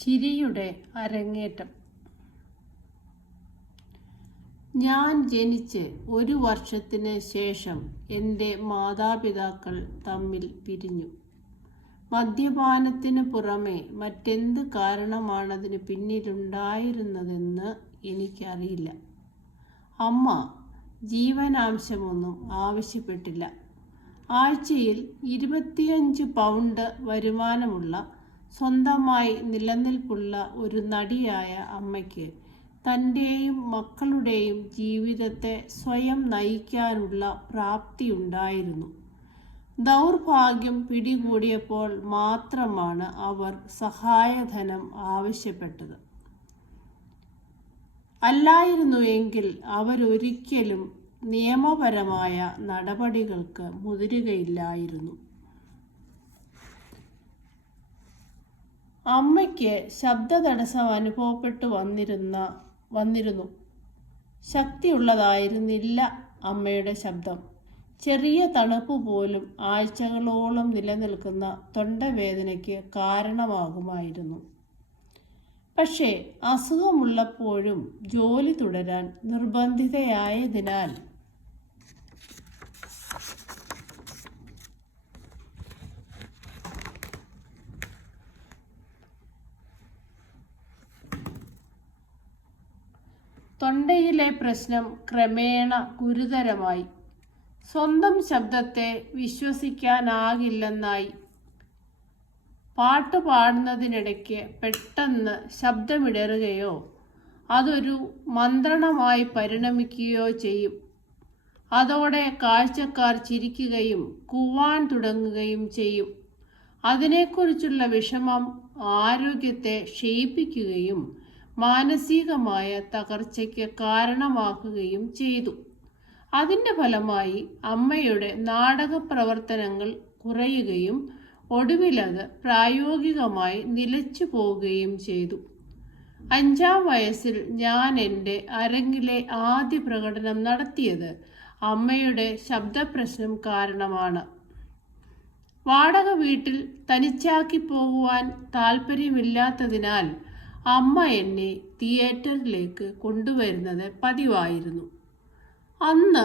ചിരിയുടെ അരങ്ങേറ്റം. ഞാൻ ജനിച്ച് 1 വർഷത്തിന് ശേഷം എൻ്റെ മാതാപിതാക്കൾ തമ്മിൽ പിരിഞ്ഞു. മദ്യപാനത്തിന് പുറമെ മറ്റെന്ത് കാരണമാണതിന് പിന്നിലുണ്ടായിരുന്നതെന്ന് എനിക്കറിയില്ല. അമ്മ ജീവനാംശമൊന്നും ആവശ്യപ്പെട്ടില്ല. ആഴ്ചയിൽ 25 പൗണ്ട് വരുമാനമുള്ള സ്വന്തമായി നിലനിൽപ്പുള്ള ഒരു നടിയായ അമ്മയ്ക്ക് തൻ്റെയും മക്കളുടെയും ജീവിതത്തെ സ്വയം നയിക്കാനുള്ള പ്രാപ്തിയുണ്ടായിരുന്നു. ദൗർഭാഗ്യം പിടികൂടിയപ്പോൾ മാത്രമാണ് അവർ സഹായധനം ആവശ്യപ്പെട്ടത്. അല്ലായിരുന്നുവെങ്കിൽ അവരൊരിക്കലും നിയമപരമായ നടപടികൾക്ക് മുതിരുകയില്ലായിരുന്നു. അമ്മയ്ക്ക് ശബ്ദതടസ്സം അനുഭവപ്പെട്ടു വന്നിരുന്നു. ശക്തിയുള്ളതായിരുന്നില്ല അമ്മയുടെ ശബ്ദം. ചെറിയ തണുപ്പ് പോലും ആഴ്ചകളോളം നിലനിൽക്കുന്ന തൊണ്ടവേദനയ്ക്ക് കാരണമാകുമായിരുന്നു. പക്ഷേ അസുഖമുള്ളപ്പോഴും ജോലി തുടരാൻ നിർബന്ധിതയായതിനാൽ തൊണ്ടയിലെ പ്രശ്നം ക്രമേണ ഗുരുതരമായി. സ്വന്തം ശബ്ദത്തെ വിശ്വസിക്കാനാകില്ലെന്നായി. പാട്ട് പാടുന്നതിനിടയ്ക്ക് പെട്ടെന്ന് ശബ്ദമിടറുകയോ അതൊരു മന്ത്രണമായി പരിണമിക്കുകയോ ചെയ്യും. അതോടെ കാഴ്ചക്കാർ ചിരിക്കുകയും കൂവാൻ തുടങ്ങുകയും ചെയ്യും. അതിനെക്കുറിച്ചുള്ള വിഷമം ആരോഗ്യത്തെ ക്ഷയിപ്പിക്കുകയും മാനസികമായ തകർച്ചയ്ക്ക് കാരണമാക്കുകയും ചെയ്തു. അതിൻ്റെ ഫലമായി അമ്മയുടെ നാടക പ്രവർത്തനങ്ങൾ കുറയുകയും ഒടുവിലത് പ്രായോഗികമായി നിലച്ചു പോവുകയും ചെയ്തു. 5-ാം വയസ്സിൽ ഞാൻ എൻ്റെ അരങ്ങിലെ ആദ്യ പ്രകടനം നടത്തിയത് അമ്മയുടെ ശബ്ദപ്രശ്നം കാരണമാണ്. വാടക വീട്ടിൽ തനിച്ചാക്കി പോകുവാൻ താല്പര്യമില്ലാത്തതിനാൽ അമ്മ എന്നെ തിയേറ്ററിലേക്ക് കൊണ്ടുവരുന്നത് പതിവായിരുന്നു. അന്ന്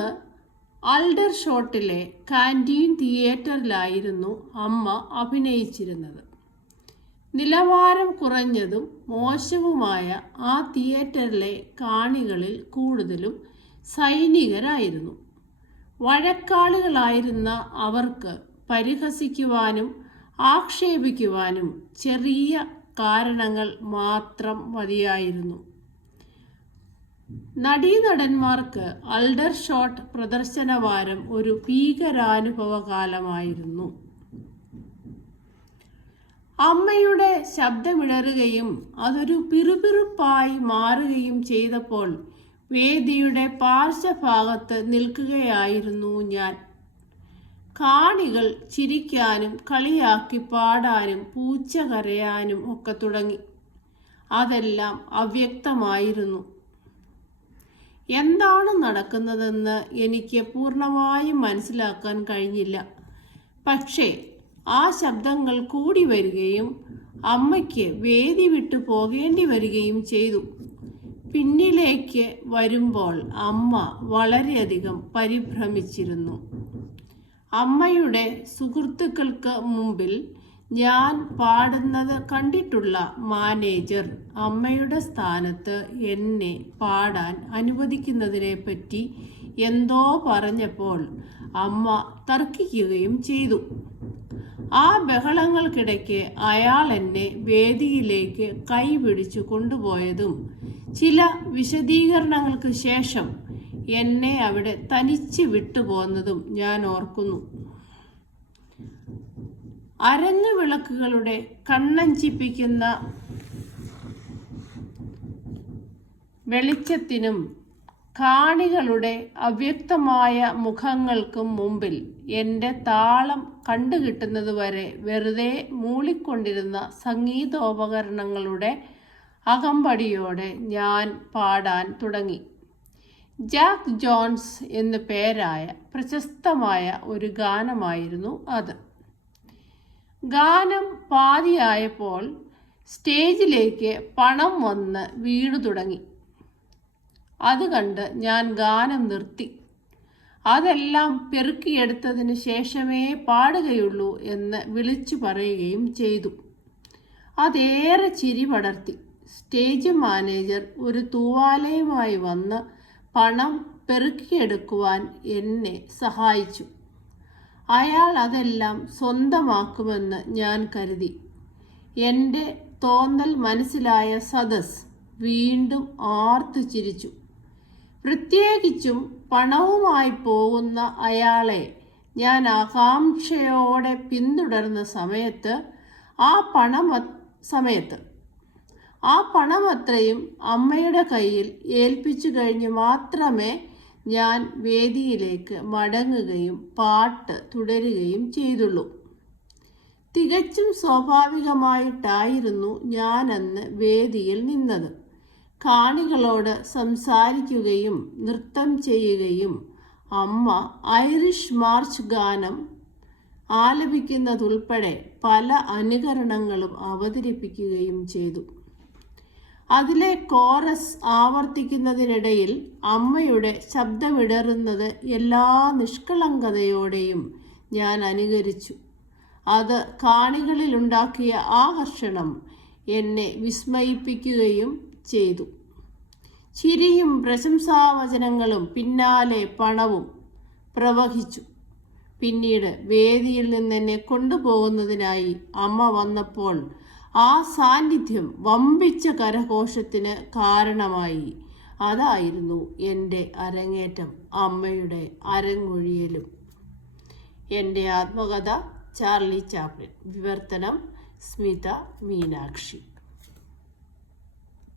ആൽഡർഷോട്ടിലെ കാൻറ്റീൻ തിയേറ്ററിലായിരുന്നു അമ്മ അഭിനയിച്ചിരുന്നത്. നിലവാരം കുറഞ്ഞതും മോശവുമായ ആ തിയേറ്ററിലെ കാണികളിൽ കൂടുതലും സൈനികരായിരുന്നു. വഴക്കാളികളായിരുന്ന അവർക്ക് പരിഹസിക്കുവാനും ആക്ഷേപിക്കുവാനും ചെറിയ കാരണങ്ങൾ മാത്രം മതിയായിരുന്നു. നടീനടന്മാർക്ക് ആൽഡർഷോട്ട് പ്രദർശനവാരം ഒരു ഭീകരാനുഭവകാലമായിരുന്നു. അമ്മയുടെ ശബ്ദമിടറുകയും അതൊരു പിറുപിറുപ്പായി മാറുകയും ചെയ്തപ്പോൾ വേദിയുടെ പാർശ്വഭാഗത്ത് നിൽക്കുകയായിരുന്നു ഞാൻ. കാണികൾ ചിരിക്കാനും കളിയാക്കി പാടാനും പൂച്ച കരയാനും ഒക്കെ തുടങ്ങി. അതെല്ലാം അവ്യക്തമായിരുന്നു. എന്താണ് നടക്കുന്നതെന്ന് എനിക്ക് പൂർണ്ണമായും മനസ്സിലാക്കാൻ കഴിഞ്ഞില്ല. പക്ഷേ ആ ശബ്ദങ്ങൾ കൂടി വരികയും അമ്മയ്ക്ക് വേദി വിട്ടു പോകേണ്ടി വരികയും ചെയ്തു. പിന്നിലേക്ക് വരുമ്പോൾ അമ്മ വളരെയധികം പരിഭ്രമിച്ചിരുന്നു. അമ്മയുടെ സുഹൃത്തുക്കൾക്ക് മുമ്പിൽ ഞാൻ പാടുന്നത് കണ്ടിട്ടുള്ള മാനേജർ അമ്മയുടെ സ്ഥാനത്ത് എന്നെ പാടാൻ അനുവദിക്കുന്നതിനെപ്പറ്റി എന്തോ പറഞ്ഞപ്പോൾ അമ്മ തർക്കിക്കുകയും ചെയ്തു. ആ ബഹളങ്ങൾക്കിടയ്ക്ക് അയാൾ എന്നെ വേദിയിലേക്ക് കൈപിടിച്ചു കൊണ്ടുപോയതും ചില വിശദീകരണങ്ങൾക്ക് ശേഷം എന്നെ അവിടെ തനിച്ച് വിട്ടുപോകുന്നതും ഞാൻ ഓർക്കുന്നു. അരങ്ങ് വിളക്കുകളുടെ കണ്ണഞ്ചിപ്പിക്കുന്ന വെളിച്ചത്തിനും കാണികളുടെ അവ്യക്തമായ മുഖങ്ങൾക്കും മുമ്പിൽ എൻ്റെ താളം കണ്ടുകിട്ടുന്നതുവരെ വെറുതെ മൂളിക്കൊണ്ടിരുന്ന സംഗീതോപകരണങ്ങളുടെ അകമ്പടിയോടെ ഞാൻ പാടാൻ തുടങ്ങി. ജാക്ക് ജോൺസ് എന്നു പേരായ പ്രശസ്തമായ ഒരു ഗാനമായിരുന്നു അത്. ഗാനം പാതിയായപ്പോൾ സ്റ്റേജിലേക്ക് പണം വന്ന് വീണു തുടങ്ങി. അത് കണ്ട് ഞാൻ ഗാനം നിർത്തി. അതെല്ലാം പെറുക്കിയെടുത്തതിന് ശേഷമേ പാടുകയുള്ളൂ എന്ന് വിളിച്ചു പറയുകയും ചെയ്തു. അതേറെ ചിരി പടർത്തി. സ്റ്റേജ് മാനേജർ ഒരു തൂവാലയുമായി വന്ന് പണം പെറുക്കിയെടുക്കുവാൻ എന്നെ സഹായിച്ചു. അയാൾ അതെല്ലാം സ്വന്തമാക്കുമെന്ന് ഞാൻ കരുതി. എൻ്റെ തോന്നൽ മനസ്സിലായ സദസ് വീണ്ടും ആർത്തു ചിരിച്ചു. പ്രത്യേകിച്ചും പണവുമായി പോകുന്ന അയാളെ ഞാൻ ആകാംക്ഷയോടെ പിന്തുടർന്ന സമയത്ത് ആ പണമത്രയും അമ്മയുടെ കയ്യിൽ ഏൽപ്പിച്ചു കഴിഞ്ഞ് മാത്രമേ ഞാൻ വേദിയിലേക്ക് മടങ്ങുകയും പാട്ട് തുടരുകയും ചെയ്തുള്ളൂ. തികച്ചും സ്വാഭാവികമായിട്ടായിരുന്നു ഞാൻ അന്ന് വേദിയിൽ നിന്നത്. കാണികളോട് സംസാരിക്കുകയും നൃത്തം ചെയ്യുകയും അമ്മ ഐറിഷ് മാർച്ച് ഗാനം ആലപിക്കുന്നതുൾപ്പെടെ പല അനുകരണങ്ങളും അവതരിപ്പിക്കുകയും ചെയ്തു. അതിലെ കോറസ് ആവർത്തിക്കുന്നതിനിടയിൽ അമ്മയുടെ ശബ്ദമിടറുന്നത് എല്ലാ നിഷ്കളങ്കതയോടെയും ഞാൻ അനുകരിച്ചു. അത് കാണികളിലുണ്ടാക്കിയ ആകർഷണം എന്നെ വിസ്മയിപ്പിക്കുകയും ചെയ്തു. ചിരിയും പ്രശംസാവചനങ്ങളും പിന്നാലെ പണവും പ്രവഹിച്ചു. പിന്നീട് വേദിയിൽ നിന്നെന്നെ കൊണ്ടുപോകുന്നതിനായി അമ്മ വന്നപ്പോൾ ആ സാന്നിധ്യം വമ്പിച്ച കരഘോഷത്തിന് കാരണമായി. അതായിരുന്നു എൻ്റെ അരങ്ങേറ്റം, അമ്മയുടെ അരങ്ങൊഴിയലും. എൻ്റെ ആത്മകഥ ചാർലി ചാപ്ലിൻ. വിവർത്തനം സ്മിത മീനാക്ഷി.